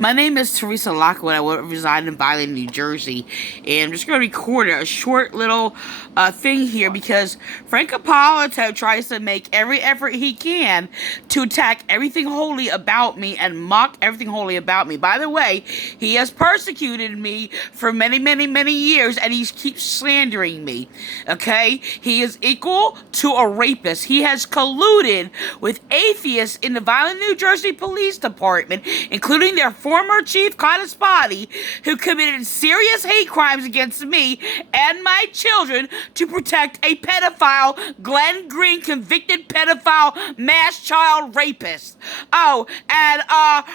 My name is Teresa Lockwood. I reside in Vineland, New Jersey. And I'm just going to record a short little thing here because Frank Ippolito tries to make every effort he can to attack everything holy about me and mock everything holy about me. By the way, he has persecuted me for many, many, many years, and he keeps slandering me. Okay? He is equal to a rapist. He has colluded with atheists in the Vineland, New Jersey Police Department, including their former chief, Ippolito, who committed serious hate crimes against me and my children to protect a pedophile, Glenn Green, convicted pedophile, mass child rapist. Oh, and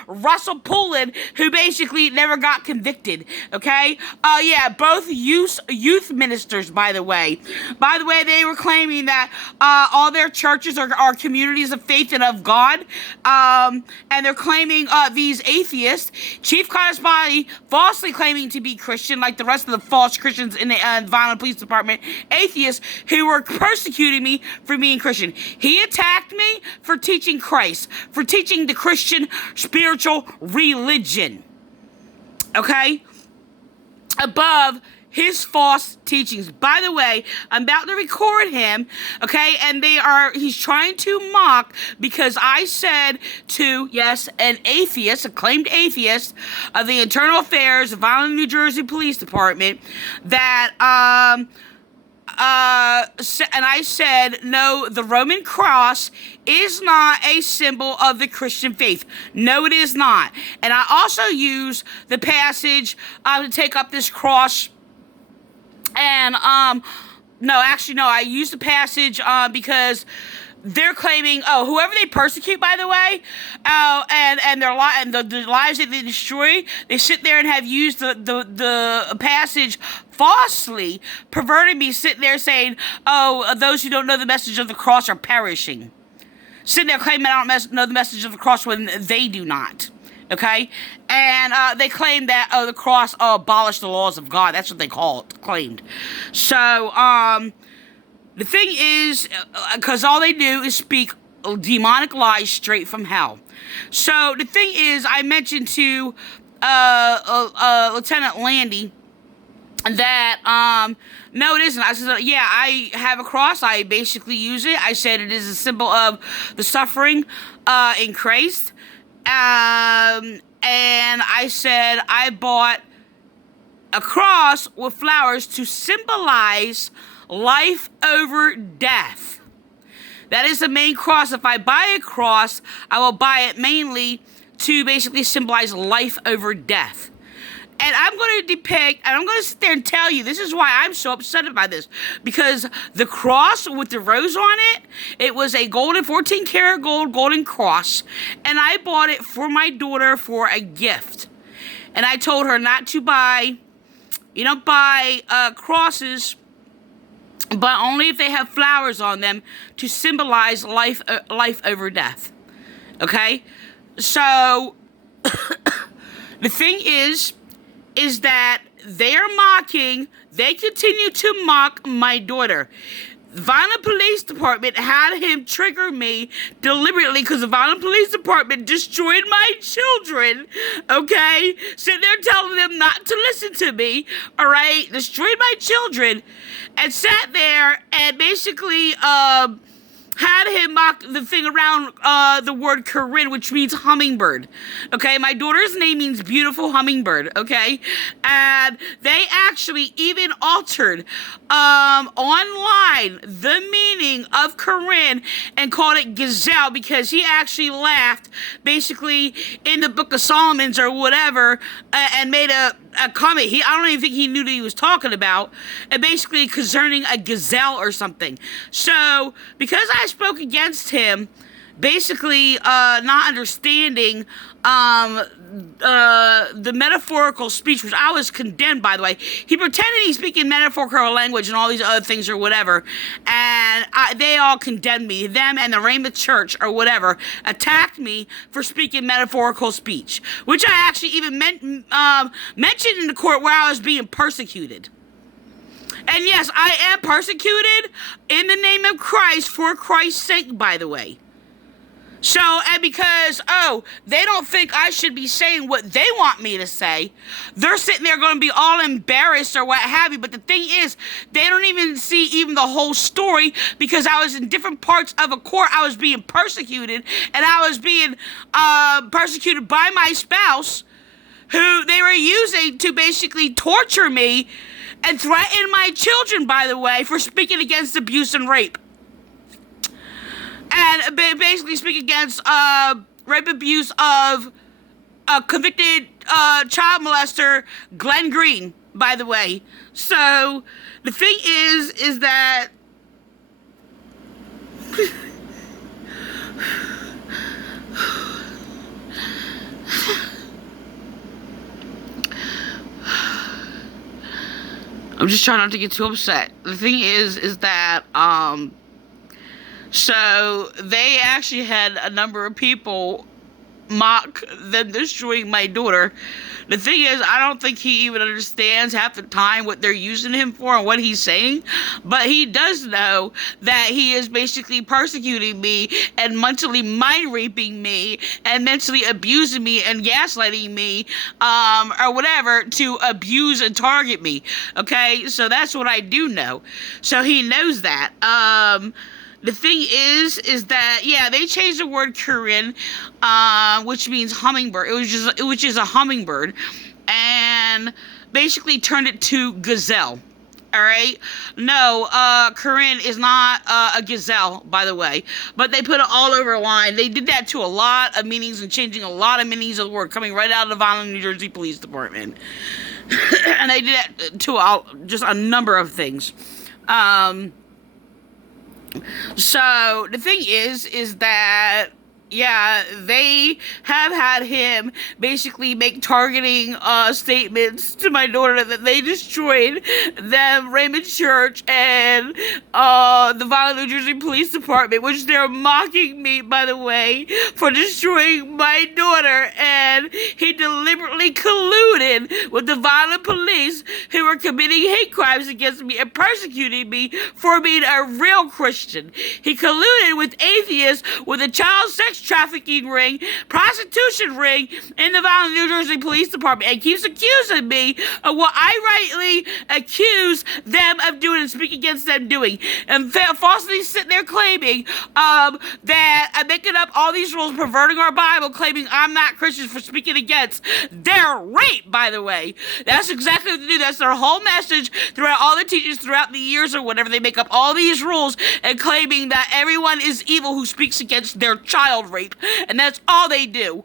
Russell Poulin, who basically never got convicted. Okay? Yeah, both youth ministers, by the way. By the way, they were claiming that all their churches are communities of faith and of God. And they're claiming these atheists, Chief Ippolito falsely claiming to be Christian, like the rest of the false Christians in the Vineland Police Department, atheists who were persecuting me for being Christian. He attacked me for teaching Christ, for teaching the Christian spiritual religion. Okay? Above his false teachings. By the way, I'm about to record him, okay, and he's trying to mock because I said to, yes, an atheist, acclaimed atheist of the Internal Affairs of Vineland, New Jersey Police Department, that, and I said, no, the Roman cross is not a symbol of the Christian faith. No, it is not. And I also use the passage to take up this cross. And, I use the passage, because they're claiming, whoever they persecute, by the way, and the lives that they destroy, they sit there and have used the passage falsely, perverting me, sitting there saying, those who don't know the message of the cross are perishing. Sitting there claiming I don't know the message of the cross when they do not. Okay? And they claim that, the cross abolished the laws of God. That's what they claimed. So, the thing is, because all they do is speak demonic lies straight from hell. So, the thing is, I mentioned to Lieutenant Landy that, no, it isn't. I said, yeah, I have a cross. I basically use it. I said it is a symbol of the suffering in Christ. And I said I bought a cross with flowers to symbolize life over death. That is the main cross. If I buy a cross, I will buy it mainly to basically symbolize life over death. And I'm going to depict, and I'm going to sit there and tell you, this is why I'm so upset about this. Because the cross with the rose on it, it was a 14 karat gold golden cross. And I bought it for my daughter for a gift. And I told her not to buy, crosses, but only if they have flowers on them to symbolize life over death. Okay? So, the thing is that they continue to mock my daughter. The Vineland Police Department had him trigger me deliberately because the Vineland Police Department destroyed my children, okay? Sitting there telling them not to listen to me, all right? Destroyed my children and sat there and basically, had him mock the thing around the word Corinne, which means hummingbird. Okay, my daughter's name means beautiful hummingbird. Okay, and they actually even altered online the meaning of Corinne and called it gazelle because he actually laughed basically in the Book of Solomon's or whatever and made a comment. I don't even think he knew what he was talking about, and basically concerning a gazelle or something. So, because I spoke against him, basically not understanding the metaphorical speech, which I was condemned, by the way. He pretended he's speaking metaphorical language and all these other things or whatever, and they all condemned me. Them and the Rhema Church or whatever attacked me for speaking metaphorical speech, which I actually even mentioned in the court where I was being persecuted. And yes, I am persecuted in the name of Christ for Christ's sake, by the way. So, and because, they don't think I should be saying what they want me to say, they're sitting there going to be all embarrassed or what have you. But the thing is, they don't even see even the whole story, because I was in different parts of a court. I was being persecuted, and I was being persecuted by my spouse, who they were using to basically torture me and threaten my children, by the way, for speaking against abuse and rape. And basically speak against rape abuse of a convicted child molester, Glenn Green, by the way. So the thing is that I'm just trying not to get too upset. The thing is that so they actually had a number of people mock them destroying my daughter. The thing is, I don't think he even understands half the time what they're using him for and what he's saying, but he does know that he is basically persecuting me and mentally mind raping me and mentally abusing me and gaslighting me, or whatever, to abuse and target me. Okay, so that's what I do know. So he knows that. The thing is that, yeah, they changed the word Korean, which means hummingbird, which is a hummingbird, and basically turned it to gazelle. All right. No, Korean is not a gazelle, by the way, but they put it all over a line. They did that to a lot of meanings and changing a lot of meanings of the word, coming right out of the Vineland, New Jersey Police Department. And they did that to just a number of things. So the thing is that, yeah, they have had him basically make targeting statements to my daughter that they destroyed them, Raymond Church, and the Vineland, New Jersey Police Department, which they're mocking me, by the way, for destroying my daughter. And he deliberately colluded with the Vineland Police, who were committing hate crimes against me and persecuting me for being a real Christian. He colluded with atheists, with a child sex trafficking ring, prostitution ring in the Vineland, New Jersey Police Department, and keeps accusing me of what I rightly accuse them of doing and speak against them doing, and falsely sitting there claiming that I'm making up all these rules, perverting our Bible, claiming I'm not Christian for speaking against their rape, by the way. That's exactly what they do. That's their whole message throughout all the teachings throughout the years or whatever. They make up all these rules and claiming that everyone is evil who speaks against their child rape, and that's all they do.